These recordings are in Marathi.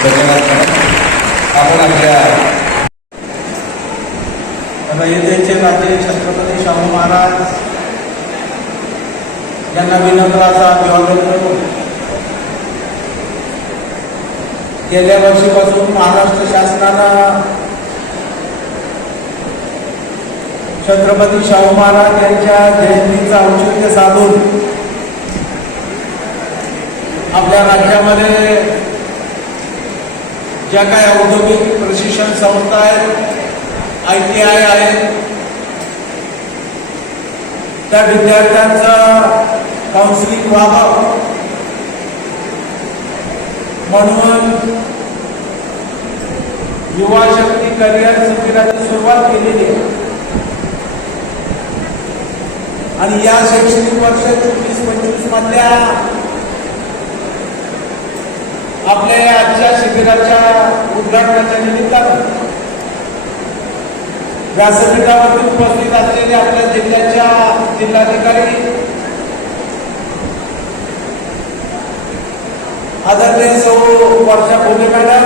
धन्यवाद मॅडम. आपण आपल्या अयोध्येचे राजे छत्रपती शाहू महाराज यांना विनम्राचा अभिवादन करून गेल्या वर्षीपासून महाराष्ट्र शासनानं छत्रपती शाहू महाराज यांच्या जयंतीचं औचित्य साधून आपल्या राज्यामध्ये ज्या काही औद्योगिक प्रशिक्षण संस्था आहेत आय टी आय आहे त्या विद्यार्थ्यांचं काउन्सिलिंग व्हावं म्हणून युवा शक्ती करिअर शिबिराची सुरुवात केलेली आहे. आणि या शैक्षणिक वर्ष चोवीस पंचवीस मधल्या आपल्या आजच्या शिबिराच्या उद्घाटनाच्या निमित्तानं व्यासपीठावरती उपस्थित असलेले आपल्या जिल्ह्याच्या जिल्हाधिकारी आदरणीय सौ वर्षा भोले मॅडम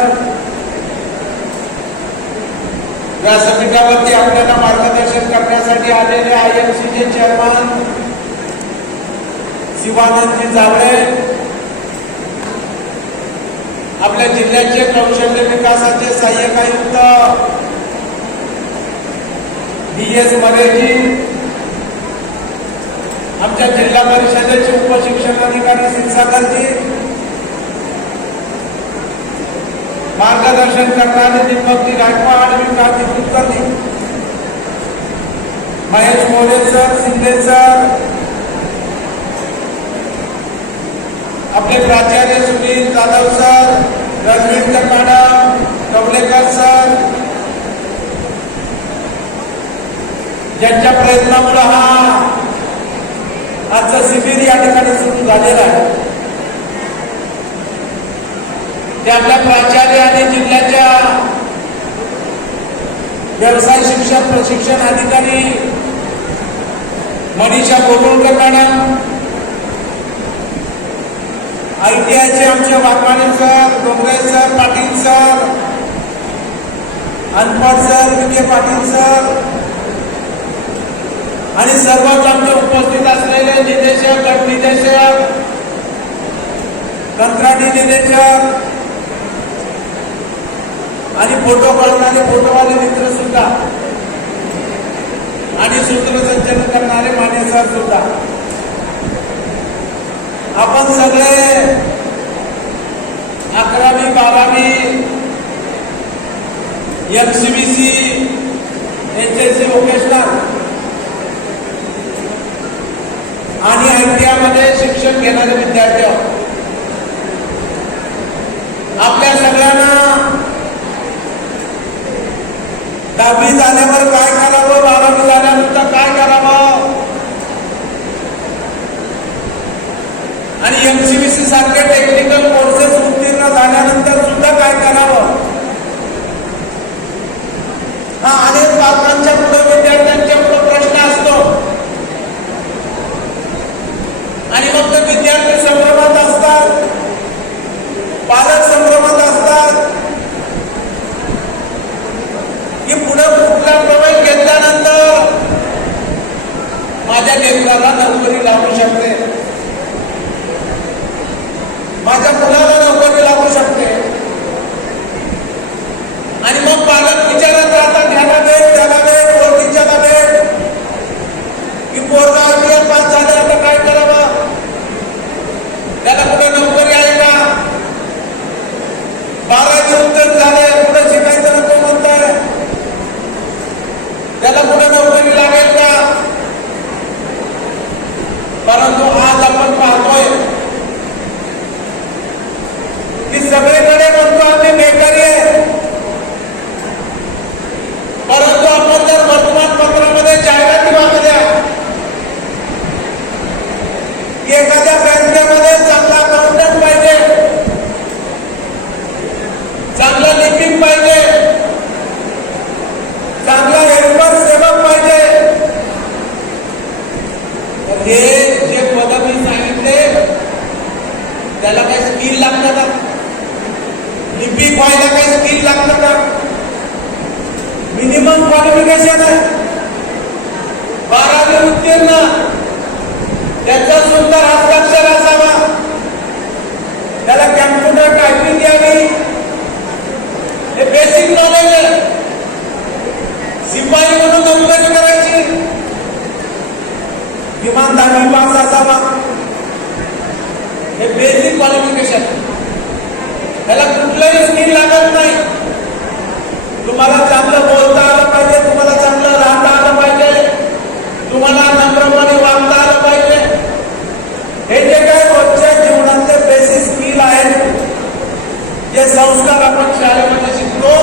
व्यासपीठावरती आपल्याला मार्गदर्शन करण्यासाठी आलेले आय एम सीचे चेअरमन शिवानंदजी जावळे आपल्या जिल्ह्याचे कौशल्य विकासाचे सहाय्यक आयुक्त डी एस मरेजी आमच्या जिल्हा परिषदेचे उपशिक्षण अधिकारी क्षीरसागरजी मार्गदर्शन करणारे दीपकजी गायकवाड विकासजी कुलकर्णी महेश मोरे सर शिंदे सर आपले प्राचार्य Sunil Jadhav sir Ranvirkar madam Kavlekar sir ज्यांच्या प्रयत्नामुळे हा आजचं शिबिर या ठिकाणी सुरू झालेलं आहे. ते आपल्या प्राचार्य आणि जिल्ह्याच्या व्यवसाय शिक्षण प्रशिक्षण अधिकारी Manisha Kotulkar madam I T आयचे आमचे Waghmare sir Dongre sir Patil sir Anpad sir Vikhe Patil sir आणि सर्वच आमचे उपस्थित असलेले निदेशक गटनिदेशक कंत्राटी निदेशक आणि फोटो काढणारे फोटोवाले मित्र सुद्धा आणि सूत्रसंचलन करणारे मान्य सर सुद्धा. आपण सगळे अकरावी बारावी M C B C H S C vocational आणि आयटीआयमध्ये शिक्षण घेणारे विद्यार्थी आपल्या सगळ्यांना दहावी झाल्यावर काय करावं बारावी झाल्यानंतर काय करावं? आणि एमसीबीसी सारखे टेक्निकल कोर्सेस उत्तीर्ण झाल्यानंतर सुद्धा काय करावं? आणि मग मिनिमम बारावी उत्तीर्ण. त्याचा सुंदर हस्ताक्षर असावा. त्याला कॅम्प्युटर टायपिंग द्यावी हे बेसिक नॉलेज आहे. शिपाई म्हणून नोकरी करायची. किमान दहावी पास असावा. हे बेसिक क्वालिफिकेशन त्याला कुठलंही स्किल लागत नाही तुम्हाला चांगलं बोलता आलं पाहिजे तुम्हाला चांगलं राहता आलं पाहिजे तुम्हाला नम्रपणे वागता आलं पाहिजे हे जे काही रोजच्या जीवनातले बेसिक स्किल आहेत जे संस्कार आपण शाळेमध्ये शिकतो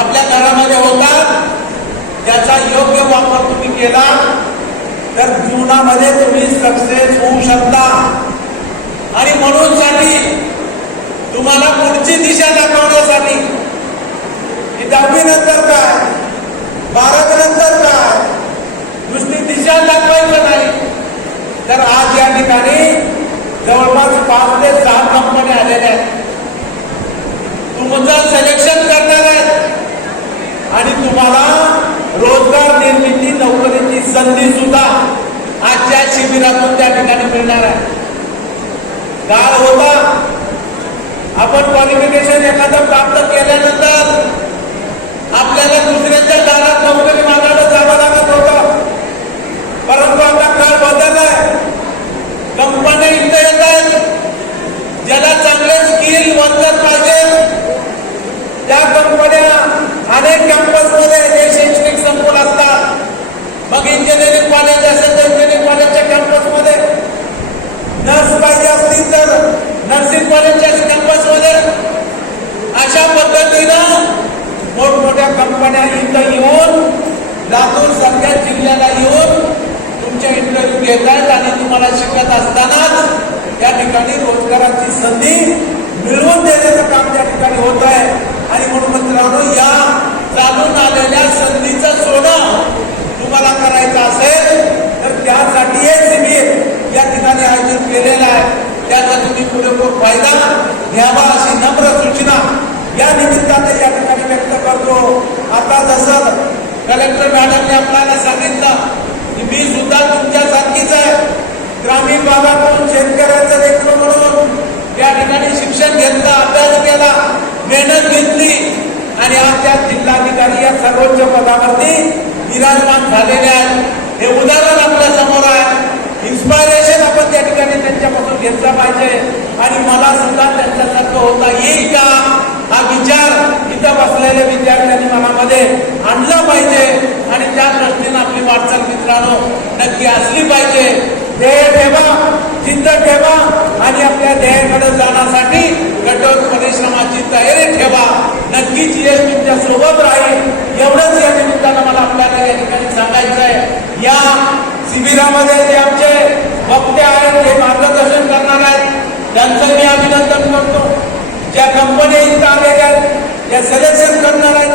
आपल्या घरामध्ये होतात त्याचा योग्य वापर तुम्ही केला तर जीवनामध्ये तुम्ही सक्सेस होऊ शकता आणि म्हणून साठी तुम्हाला पुढची दिशा दाखवण्यासाठी की दहावी नंतर काय बारावी नंतर काय नुसती दिशा दाखवायचं नाही तर आज या ठिकाणी जवळपास पाच ते सहा कंपन्या आलेल्या आहेत. तुमचं सिलेक्शन करणार आहेत. आणि तुम्हाला रोजगार निर्मिती नोकरीची संधी सुद्धा आजच्या शिबिरातून त्या ठिकाणी मिळणार आहे. काळ होता. आपण क्वालिफिकेशन एखादं प्राप्त केल्यानंतर आपल्याला दुसऱ्याच्या दारात नोकरी मागायला जावं लागत होतं परंतु आता काळ बदललाय कंपन्या इथं येत आहेत ज्याला चांगले स्किल वर्कर पाहिजे त्या कंपन्या अनेक कॅम्पसमध्ये जे शैक्षणिक संकुल असतात मग इंजिनिअरिंग कॉलेज असेल तर इंजिनिअरिंग कॉलेजच्या कॅम्पसमध्ये नर्स पाहिजे असतील तर नर्सिंग कॉलेजच्या कॅम्पसमध्ये अशा पद्धतीनं मोठमोठ्या कंपन्या इथं येऊन लातूर सगळ्या जिल्ह्याला येऊन तुमचे इंटरव्ह्यू घेत आहेत आणि तुम्हाला शिकत असतानाच या ठिकाणी रोजगाराची संधी मिळवून देण्याचं काम त्या ठिकाणी होत आहे. आणि म्हणून मित्रांनो या चालून आलेल्या संधीचं सोनं तुम्हाला करायचं असेल तर त्यासाठी हे शिबिर या ठिकाणी आयोजित केलेलं आहे. त्याचा तुम्ही पुरेपूर फायदा घ्यावा अशी नम्र सूचना या निमित्ताने या ठिकाणी व्यक्त करतो आता जसं कलेक्टर मॅडमने आपल्याला सांगितलं की मी सुद्धा तुमच्यासारखीच आहे ग्रामीण भागातून शेतकऱ्यांचं लेकर म्हणून या ठिकाणी शिक्षण घेतलं अभ्यास केला मेहनत घेतली आणि आज त्या जिल्हाधिकारी या सर्वोच्च पदावरती विराजमान झालेल्या आहेत. हे उदाहरण आपल्यासमोर आहे. इन्स्पायरेशन आपण त्या ठिकाणी त्यांच्यापासून घेतलं पाहिजे. आणि मला सुद्धा त्यांच्यासारखं होता येईल का? हा विचार इथं बसलेल्या विद्यार्थ्यांनी मनामध्ये आणला पाहिजे. आणि त्या दृष्टीनं आपली वाटचाल मित्रांनो नक्की असली पाहिजे. हे ठेवा. जिद्द ठेवा आणि आपल्या ध्येयाकडे जाण्यासाठी कठोर परिश्रमाची तयारी ठेवा. नक्कीच यश तुमच्यासोबत राहील. एवढंच या निमित्तानं मला आपल्याला या ठिकाणी सांगायचं आहे. या शिबिरामध्ये जे आमचे वक्ते आहेत ते मार्गदर्शन करणार आहेत त्यांचं मी अभिनंदन करतो. ज्या कंपन्या इथं आलेल्या आहेत त्या सिलेक्शन करणार आहेत